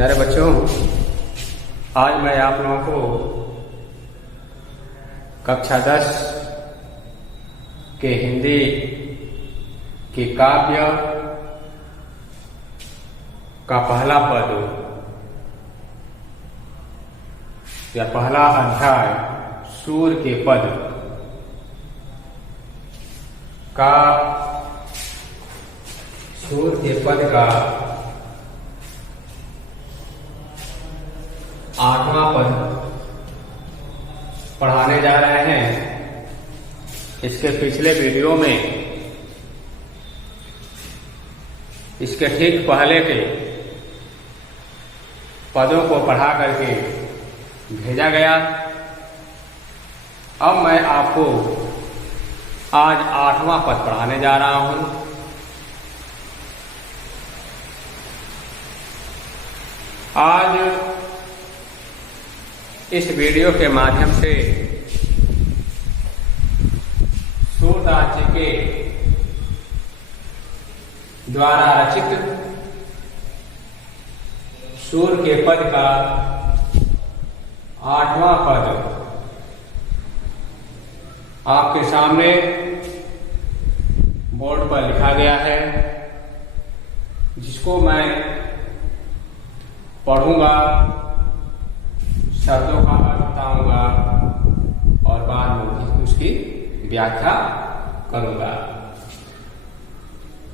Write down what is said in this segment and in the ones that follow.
प्यारे बच्चों, आज मैं आप लोगों को कक्षा 10 के हिंदी के काव्य का पहला पद या पहला अध्याय सूर के पद का आठवां पद पढ़ाने जा रहे हैं। इसके पिछले वीडियो में इसके ठीक पहले के पदों को पढ़ा करके भेजा गया। अब मैं आपको आज आठवां पद पढ़ाने जा रहा हूं। आज इस वीडियो के माध्यम से सूरदास जी के द्वारा रचित सूर के पद का आठवां पद आपके सामने बोर्ड पर लिखा गया है, जिसको मैं पढ़ूंगा, शब्दों का अर्थ बताऊंगा और बाद में उसकी व्याख्या करूंगा।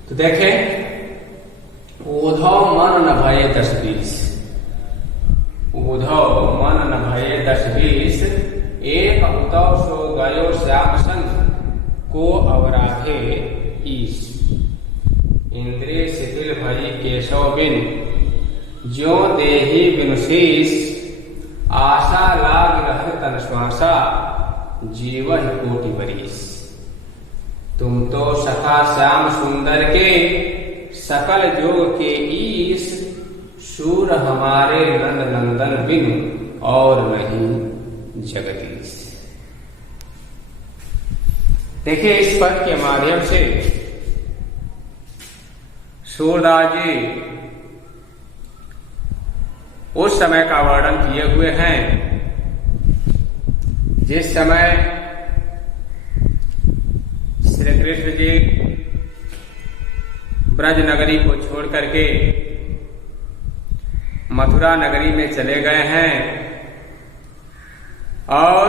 तो देखें, ऊधव मन न भये 10-20, ऊधव मन न भये 10-20, एक उतव सो गयो श्याम संग, को अवराधे ईश, इंद्रिय शिथिल भई केशव बिन, ज्यो देहि बिनु शीश, आशा लाग रह तन श्वासा, जीवन कोटि बरीस, तुम तो सखा श्याम सुंदर के, सकल जोग के ईश, सूर हमारे नंद नंदन बिन, और नहीं जगदीश। देखिए, इस पद के माध्यम से सूरदास जी उस समय का वर्णन किए हुए हैं जिस समय श्री कृष्ण जी ब्रज नगरी को छोड़ करके मथुरा नगरी में चले गए हैं और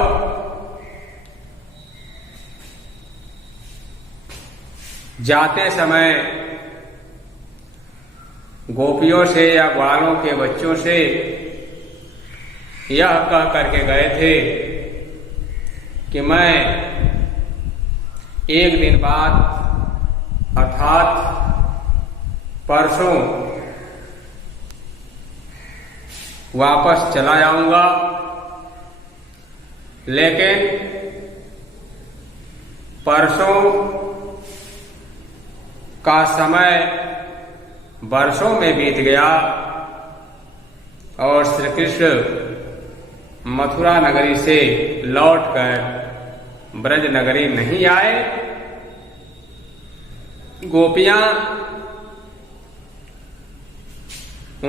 जाते समय गोपियों से या ग्वालों के बच्चों से यह कह करके गए थे कि मैं एक दिन बाद अर्थात परसों वापस चला जाऊंगा, लेकिन परसों का समय वर्षों में बीत गया और श्री कृष्ण मथुरा नगरी से लौटकर ब्रज नगरी नहीं आए। गोपियां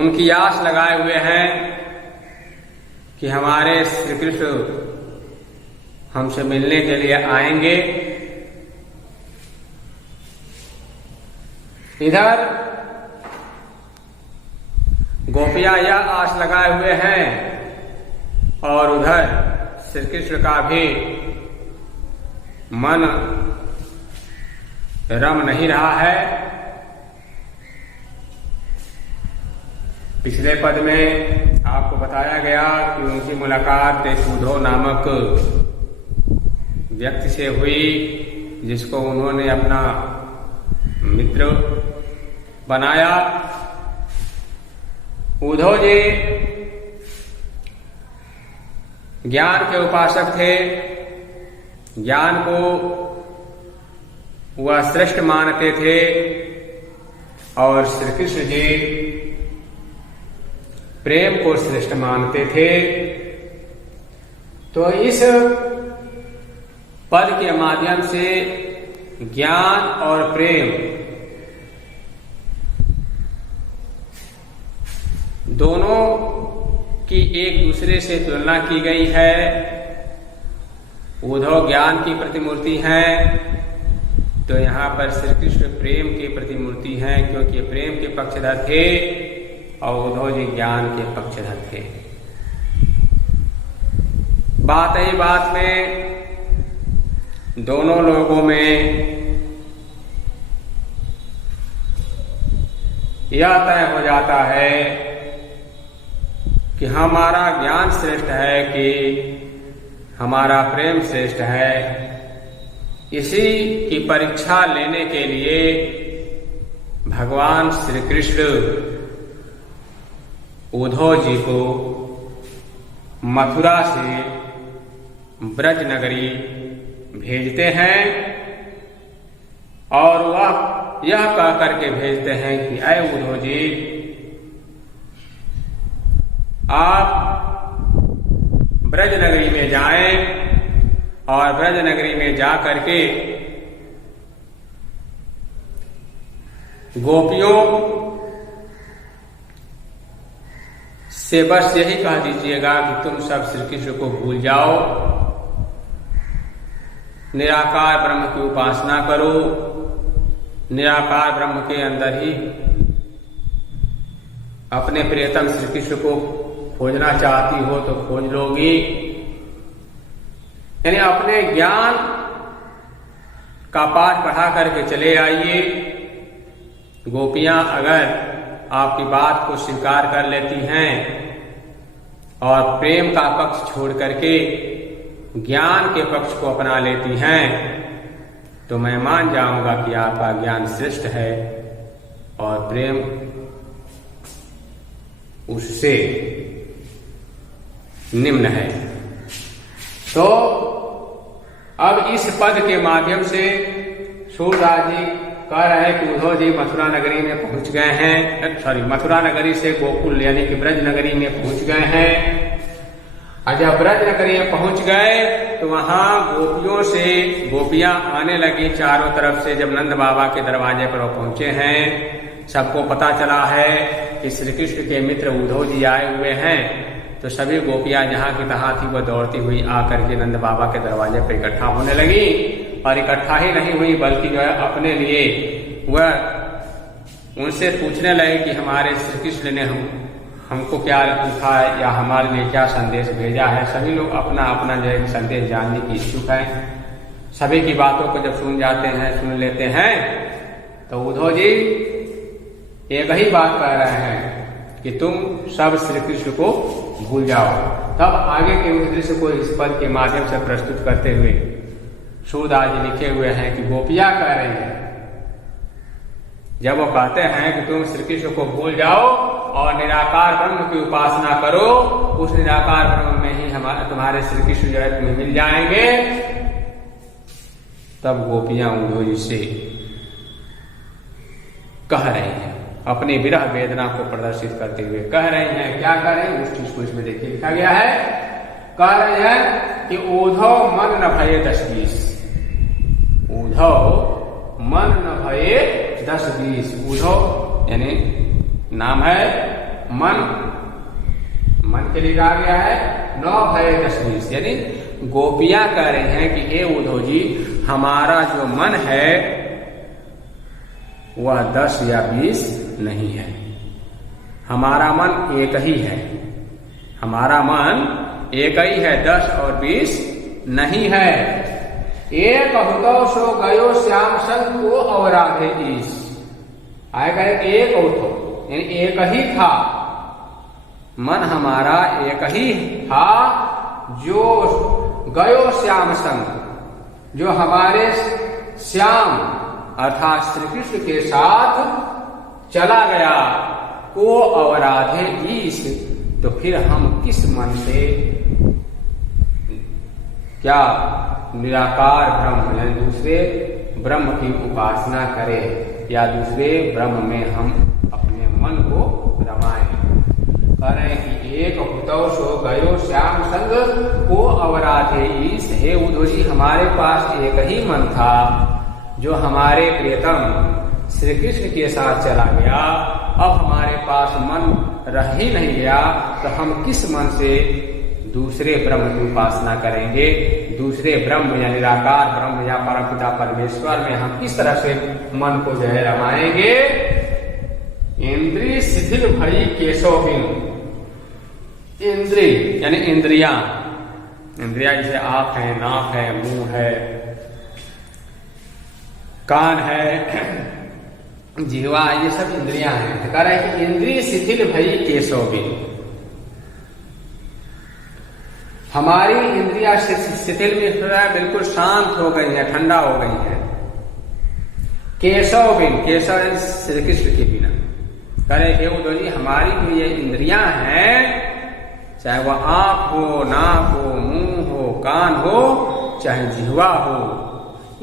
उनकी आस लगाए हुए हैं कि हमारे श्री कृष्ण हमसे मिलने के लिए आएंगे। इधर गोपियां यह आस लगाए हुए हैं और उधर श्री कृष्ण का भी मन रम नहीं रहा है। पिछले पद में आपको बताया गया कि उनकी मुलाकात एक उद्धव नामक व्यक्ति से हुई, जिसको उन्होंने अपना मित्र बनाया। उद्धव जी ज्ञान के उपासक थे, ज्ञान को वह श्रेष्ठ मानते थे और श्री कृष्ण जी प्रेम को श्रेष्ठ मानते थे। तो इस पद के माध्यम से ज्ञान और प्रेम दोनों की एक दूसरे से तुलना की गई है। उद्धव ज्ञान की प्रतिमूर्ति हैं, तो यहाँ पर श्री कृष्ण प्रेम की प्रतिमूर्ति हैं, क्योंकि प्रेम के पक्षधर थे और उद्धव जी ज्ञान के पक्षधर थे। बात ही बात में दोनों लोगों में यह तय हो जाता है कि हमारा ज्ञान श्रेष्ठ है कि हमारा प्रेम श्रेष्ठ है। इसी की परीक्षा लेने के लिए भगवान श्री कृष्ण उद्धव जी को मथुरा से ब्रज नगरी भेजते हैं और वह यह कह करके भेजते हैं कि अय उद्धव जी, आप ब्रज नगरी में जाएं और ब्रज नगरी में जा करके गोपियों से बस यही कह दीजिएगा कि तुम सब श्री कृष्ण को भूल जाओ, निराकार ब्रह्म की उपासना करो। निराकार ब्रह्म के अंदर ही अपने प्रियतम श्री कृष्ण को खोजना चाहती हो तो खोज लोगी। यानी अपने ज्ञान का पाठ पढ़ा करके चले आइए। गोपियां अगर आपकी बात को स्वीकार कर लेती हैं और प्रेम का पक्ष छोड़ करके ज्ञान के पक्ष को अपना लेती हैं, तो मैं मान जाऊंगा कि आपका ज्ञान श्रेष्ठ है और प्रेम उससे निम्न है। तो अब इस पद के माध्यम से सूरदास जी कह रहे हैं कि उद्धव जी मथुरा नगरी में पहुंच गए हैं, मथुरा नगरी से गोकुल यानी कि ब्रज नगरी में पहुंच गए हैं। और जब ब्रज नगरी में पहुंच गए तो वहां गोपियां आने लगी चारों तरफ से। जब नंद बाबा के दरवाजे पर वो पहुंचे हैं, सबको पता चला है कि श्री कृष्ण के मित्र उद्धव जी आए हुए हैं, तो सभी गोपियां जहां की तहां थी वह दौड़ती हुई आकर के नंद बाबा के दरवाजे पर इकट्ठा होने लगी। और इकट्ठा ही नहीं हुई बल्कि जो है अपने लिए वह उनसे पूछने लगे कि हमारे श्री कृष्ण ने हमको क्या लिखा है या हमारे लिए क्या संदेश भेजा है। सभी लोग अपना अपना जो है संदेश जानने की इच्छुक है। सभी की बातों को जब सुन जाते हैं, सुन लेते हैं, तो उद्धव जी एक ही बात कह रहे हैं कि तुम सब श्री कृष्ण को भूल जाओ। तब आगे के उस दृश्य को इस पद के माध्यम से प्रस्तुत करते हुए सूरदास जी लिखे हुए हैं कि गोपियां कह रही हैं, जब वो कहते हैं कि तुम श्री कृष्ण को भूल जाओ और निराकार ब्रह्म की उपासना करो, उस निराकार ब्रह्म में ही तुम्हारे श्री कृष्ण जो है तुम्हें मिल जाएंगे। तब गोपियां उद्धव जी से कह रही हैं, अपनी विरह वेदना को प्रदर्शित करते हुए कह रही हैं। क्या कह रहे हैं उस चीज को इसमें देखिए लिखा गया है। कह रहे हैं कि उद्धव मन न भये 10-20, उद्धव मन न भये 10-20। उद्धव यानी नाम है मन, मन के लिए कहा गया है। 9 भये 10-20 यानी गोपियां कह रही हैं कि हे उद्धव जी, हमारा जो मन है वह 10 या 20 नहीं है, हमारा मन एक ही है, हमारा मन एक ही है, 10 और 20 नहीं है। एक हुतो सो गयो श्याम संग को अवराधे ईश। आएगा एक हुतो यानी एक ही था, मन हमारा एक ही था, जो गयो श्याम संग, जो हमारे श्याम अर्थात श्री कृष्ण के साथ चला गया, को अवराधे ईश। तो फिर हम किस मन से क्या निराकार ब्रह्म यानी दूसरे ब्रह्म की उपासना करें या दूसरे ब्रह्म में हम अपने मन को रमाएं। करें कि एक हुतो सो गयो श्याम संग को अवराधे ईश। हे उद्धव जी, हमारे पास एक ही मन था जो हमारे प्रियतम श्री कृष्ण के साथ चला गया, अब हमारे पास मन रह ही नहीं गया, तो हम किस मन से दूसरे ब्रह्म की उपासना करेंगे? दूसरे ब्रह्म या निराकार ब्रह्म या परमपिता परमेश्वर में हम किस तरह से मन को जो है रमाएंगे? इंद्रिय शिथिल भई केशव बिन। इंद्रिय यानी इंद्रियां, इंद्रिया जैसे आंख है, नाक है, मुंह है, कान है, जिह्वा, ये सब इंद्रियां हैं। तो कह रहा है कि इंद्रिय शिथिल भई केशव बिन, हमारी इंद्रिया शिथिल में बिल्कुल शांत हो गई है, ठंडा हो गई है। केशव बिन, केशव श्री कृष्ण के बिना। करे हे उद्धव जी, हमारी जो ये इंद्रियां हैं, चाहे वह आंख हो, नाक हो, मुंह हो, कान हो, चाहे जिह्वा हो,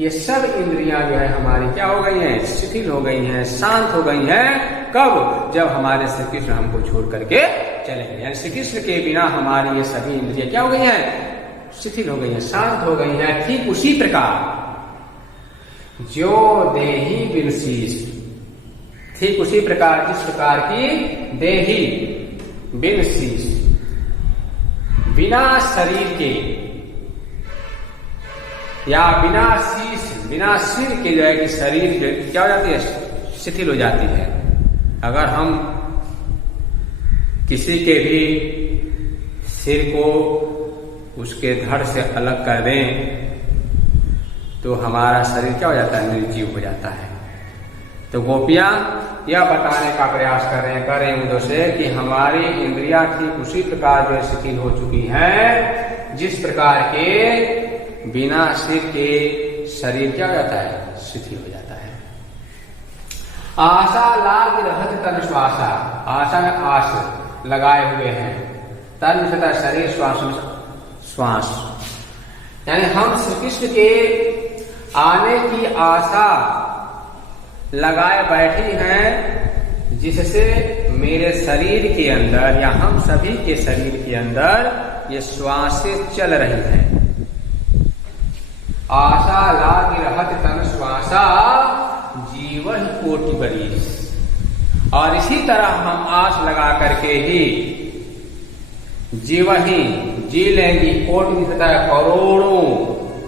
ये सब इंद्रियां जो है हमारी क्या हो गई हैं? शिथिल हो गई हैं, शांत हो गई हैं। कब? जब हमारे श्री कृष्ण हमको छोड़ करके चले गए। यानी श्री कृष्ण के बिना हमारी ये सभी इंद्रियां क्या हो गई हैं? शिथिल हो गई हैं, शांत हो गई हैं। ठीक उसी प्रकार जो देही बिन शीश, ठीक उसी प्रकार जिस प्रकार की देही बिन शीश, बिना शरीर के या बिना शीश, बिना सिर के जो है कि शरीर क्या हो जाती है? शिथिल हो जाती है। अगर हम किसी के भी सिर को उसके धड़ से अलग कर दें तो हमारा शरीर क्या हो जाता है? निर्जीव हो जाता है। तो गोपियां यह बताने का प्रयास कर रहे हैं उद्धव से कि हमारी इंद्रियां ठीक उसी प्रकार जो शिथिल हो चुकी हैं जिस प्रकार के बिना सिर के शरीर क्या हो जाता है? शिथिल हो जाता है। आशा लाग रहत तन श्वासा, आशा में आश लगाए हुए हैं, तन सदा शरीर श्वास श्वास, यानी हम श्री कृष्ण के आने की आशा लगाए बैठी हैं, जिससे मेरे शरीर के अंदर या हम सभी के शरीर के अंदर ये श्वासें चल रही हैं। आशा लागी रहत तन श्वासा जीवन कोटि बरीस, और इसी तरह हम आस लगा करके ही जीवन ही जी लेंगी कोटि करोड़ों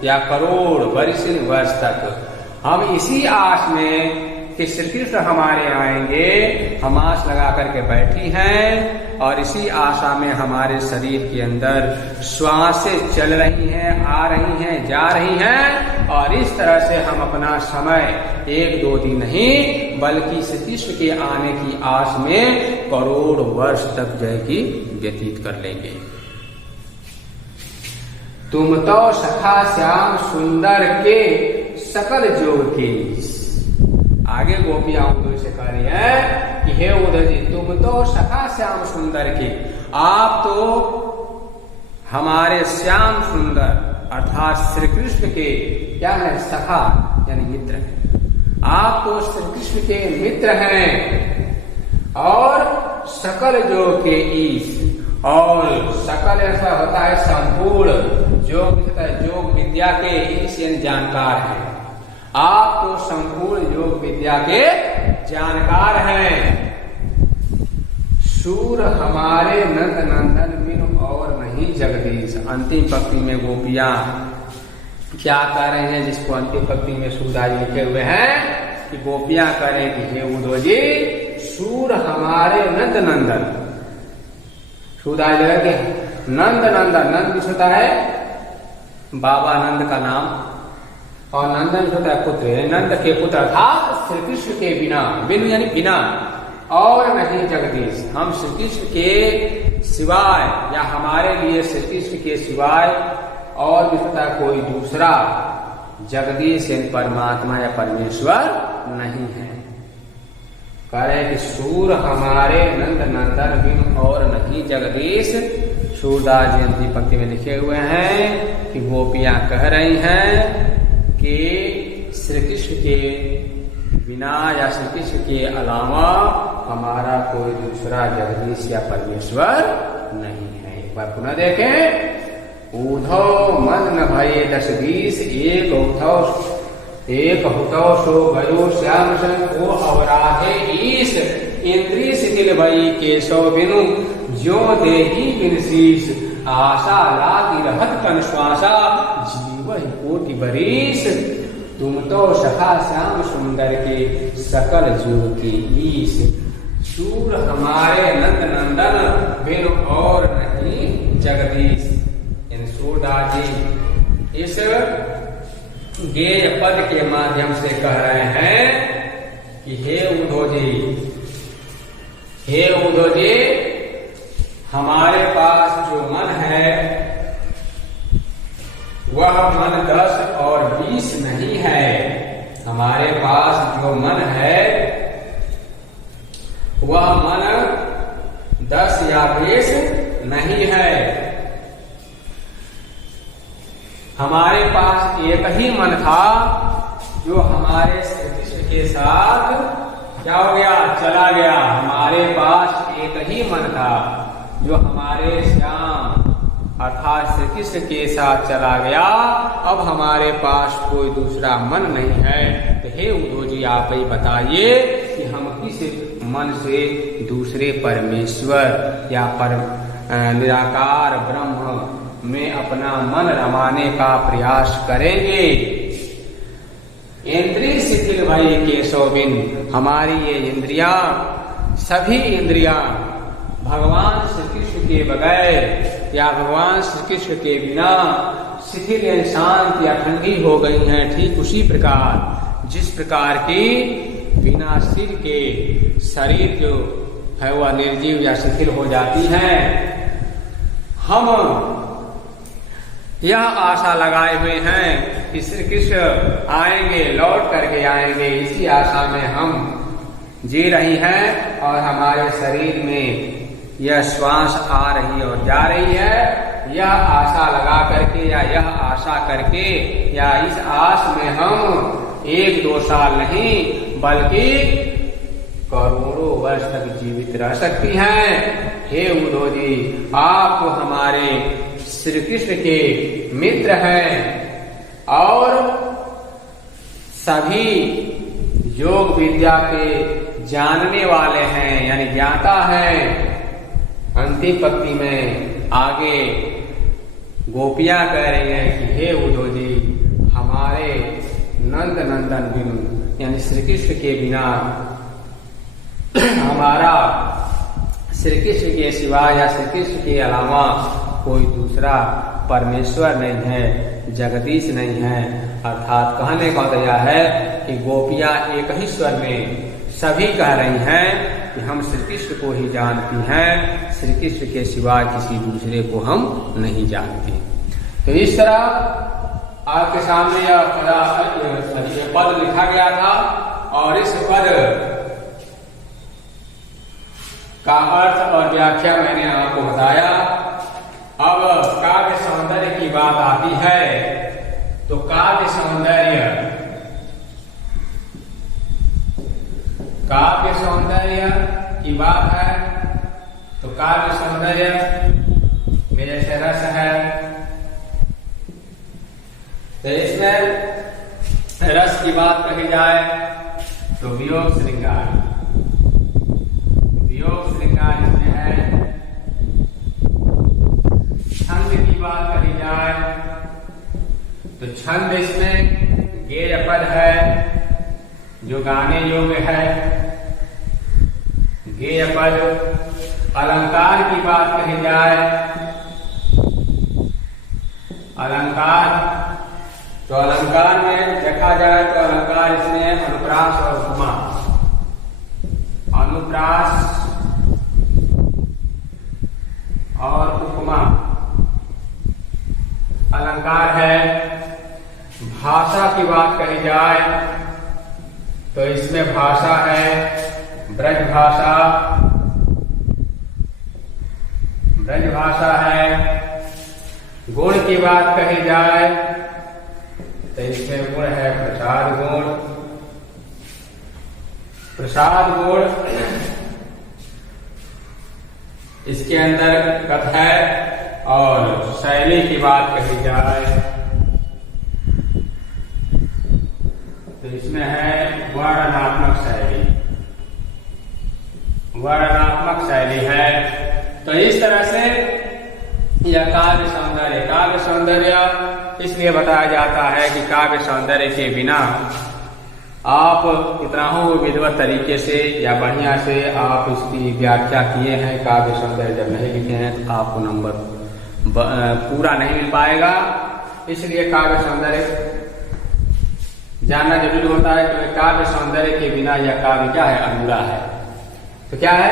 या करोड़ वर्ष तक। हम इसी आस में कि श्री कृष्ण हमारे आएंगे, हम आस लगा करके बैठी हैं, और इसी आशा में हमारे शरीर के अंदर श्वासें चल रही हैं, आ रही हैं, जा रही हैं, और इस तरह से हम अपना समय 1-2 दिन नहीं बल्कि श्री कृष्ण के आने की आस में करोड़ वर्ष तक जो है कि व्यतीत कर लेंगे। तुम तो सखा श्याम सुंदर के सकल जोग के, आगे गोपियां उद्धव से कह रही है कि हे उद्धव जी, तुम तो सखा श्याम सुंदर के, आप तो हमारे श्याम सुंदर अर्थात श्री कृष्ण के क्या है? सखा यानी मित्र हैं। आप तो श्री कृष्ण के मित्र हैं, और सकल जोग के ईश, और सकल ऐसा होता है संपूर्ण, योग विद्या के ईश जानकार हैं। आप तो संपूर्ण योग विद्या के जानकार हैं। सूर हमारे नंद नंदन बिन और नहीं जगदीश। अंतिम पंक्ति में गोपियां क्या कह रहे हैं, जिसको अंतिम पंक्ति में सूरदास लिखे हुए हैं कि गोपियां कह रहे हैं कि हे उद्धव जी, सूर हमारे नंद नंदन, सूरदास जगह के नंद नंदन, नंद किस होता है? बाबा नंद का नाम, और नंदन होता है पुत्र, नंद के पुत्र अर्थात श्री कृष्ण के बिना, बिन यानी बिना, और नहीं जगदीश, हम श्री कृष्ण के सिवाय या हमारे लिए श्री कृष्ण के सिवाय और भी होता है कोई दूसरा जगदीश यानी परमात्मा या परमेश्वर नहीं है। कह रहे कि सूर हमारे नंद नंदन बिन और नहीं जगदीश। सूरदास जी अंतिम पंक्ति में लिखे हुए हैं कि गोपियां कह रही हैं कि श्री कृष्ण के बिना या श्री कृष्ण के अलावा हमारा कोई दूसरा जगदीश या परमेश्वर नहीं है। एक बार पुनः देखें, उद्धव मन न भये 10-20, एक उद्धव एक हुतो सो गयो श्याम सन को अवराधे ईश, इंद्रिय शिथिल भई केशव बिनु ज्यो देही बिन शीश, आशा लागी रहत तन श्वासा जीव कोटि बरीस, तुम तो सखा श्याम सुंदर के सकल ज्योति ईश, सूर हमारे नंद नंदन बिन और नहीं जगदीश। इन सूरदास जी इस गेय पद के माध्यम से कह रहे हैं कि हे उद्धव जी, हमारे पास जो मन है वह मन 10 और 20 नहीं है। हमारे पास जो मन है वह मन 10 या 20 नहीं है। हमारे पास एक ही मन था जो हमारे श्री कृष्ण के साथ क्या हो गया, चला गया। हमारे पास एक ही मन था जो हमारे श्याम अर्थात श्री कृष्ण के साथ चला गया। अब हमारे पास कोई दूसरा मन नहीं है। तो हे उद्धव जी, आप ही बताइए कि हम किस मन से दूसरे परमेश्वर या निराकार ब्रह्म में अपना मन रमाने का प्रयास करेंगे। इंद्रिय शिथिल भई केशव बिन, हमारी ये इंद्रियां, सभी इंद्रियां भगवान श्री कृष्ण के बगैर या भगवान श्री कृष्ण के बिना शिथिल या शांत या ठंडी हो गई हैं। ठीक उसी प्रकार जिस प्रकार की बिना सिर के शरीर जो है वह निर्जीव या शिथिल हो जाती है। हम यह आशा लगाए हुए हैं कि श्री कृष्ण आएंगे, लौट करके आएंगे। इसी आशा में हम जी रही हैं और हमारे शरीर में यह श्वास आ रही और जा रही है। यह आशा लगा करके या यह आशा करके या इस आस में हम 1-2 साल नहीं बल्कि करोड़ों वर्ष तक जीवित रह सकती हैं। हे उद्धव जी, आप हमारे श्री कृष्ण के मित्र हैं और सभी योग विद्या के जानने वाले हैं, यानी ज्ञाता हैं। अंतिम पंक्ति में आगे गोपियां कह रही हैं कि हे उद्धव जी, हमारे नंद नंदन बिनु यानी श्री कृष्ण के बिना हमारा श्री कृष्ण के सिवा या श्री कृष्ण के अलावा कोई दूसरा परमेश्वर नहीं है, जगदीश नहीं है। अर्थात कहने का तो यह है कि गोपियां एक ही स्वर में सभी कह रही हैं कि हम श्री कृष्ण को ही जानती हैं, श्री कृष्ण के सिवा किसी दूसरे को हम नहीं जानते। तो इस तरह आपके सामने यह पद लिखा गया था और इस पद का अर्थ और व्याख्या मैंने आपको बताया। अब काव्य सौंदर्य की बात आती है तो काव्य सौंदर्य की बात है तो काव्य सौंदर्य में जैसे रस है तो इसमें रस की बात कही जाए तो वियोग श्रृंगार इसमें है। छंद की बात कही जाए तो छंद इसमें गेय पद है जो गाने योग्य है, गेय पद। अलंकार की बात कही जाए, अलंकार तो अलंकार में देखा जाए तो अलंकार इसमें अनुप्रास और उपमा। अनुप्रास और उपमा अलंकार है। भाषा की बात कही जाए तो इसमें भाषा है ब्रज भाषा है। गुण की बात कही जाए तो इसमें गुण है प्रसाद गुण इसके अंतर्गत है। और शैली की बात कही जाए तो इसमें है वर्णनात्मक शैली, वर्णनात्मक शैली है। तो इस तरह से यह काव्य सौंदर्य, काव्य सौंदर्य इसलिए बताया जाता है कि काव्य सौंदर्य के बिना आप कितना हो विधिवत तरीके से या बढ़िया से आप इसकी व्याख्या किए हैं, काव्य सौंदर्य जब नहीं लिखे हैं तो आपको नंबर पूरा नहीं मिल पाएगा। इसलिए काव्य सौंदर्य जानना जरूरी होता है, क्योंकि काव्य सौंदर्य के बिना यह काव्य क्या है, अधूरा है। तो क्या है,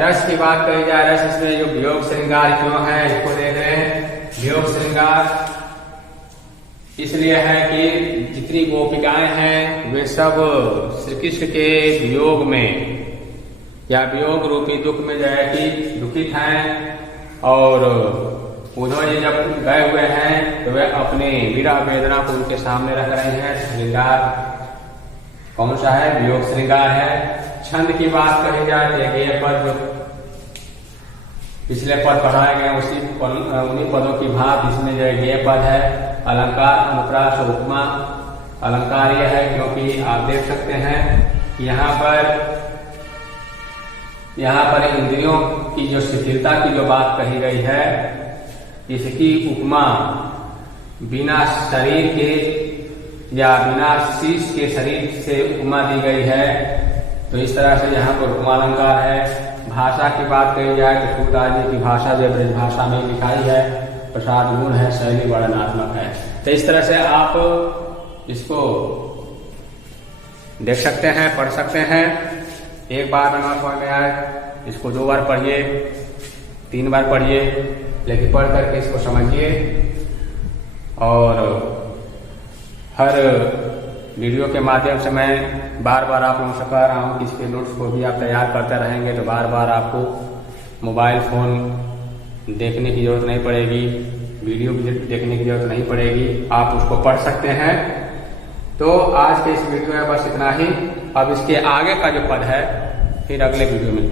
रस की बात कही जाए, रस इसमें जो वियोग श्रृंगार क्यों है, इसको देख रहे हैं। वियोग श्रृंगार इसलिए है कि जितनी गोपिकाएं हैं वे सब श्री कृष्ण के वियोग में या वियोग रूपी दुख में जो है कि दुखित हैं, और उद्धव जी जब गए हुए हैं तो वे अपने विरह वेदना को उनके सामने रख रहे हैं। श्रृंगार कौन सा है, वियोग श्रृंगार है। छंद की बात कही जाए तो ये पद जो पिछले पद पढ़ाए गए उन्हीं पदों की भांति इसमें जो है ये पद है। अलंकार अनुप्रास उपमा, अलंकार यह है क्योंकि आप देख सकते हैं कि यहाँ पर इंद्रियों की जो शिथिलता की जो बात कही गई है, इसकी उपमा बिना शरीर के या बिना शीश के शरीर से उपमा दी गई है। तो इस तरह से यहाँ पर उपमा अलंकार है। भाषा की बात कही जाए तो सूरदास जी की भाषा जो ब्रज भाषा में लिखाई है, प्रसाद गुण है, शैली वर्णनात्मक है। तो इस तरह से आप इसको देख सकते हैं, पढ़ सकते हैं। एक बार में समझ में आए, इसको 2 बार पढ़िए, 3 बार पढ़िए, लेकिन पढ़ करके इसको समझिए। और हर वीडियो के माध्यम से मैं बार बार आप लोगों से कह रहा हूँ कि इसके नोट्स को भी आप तैयार करते रहेंगे तो बार बार आपको मोबाइल फोन देखने की जरूरत नहीं पड़ेगी, वीडियो भी देखने की जरूरत नहीं पड़ेगी, आप उसको पढ़ सकते हैं। तो आज के इस वीडियो में बस इतना ही। अब इसके आगे का जो पद है फिर अगले वीडियो में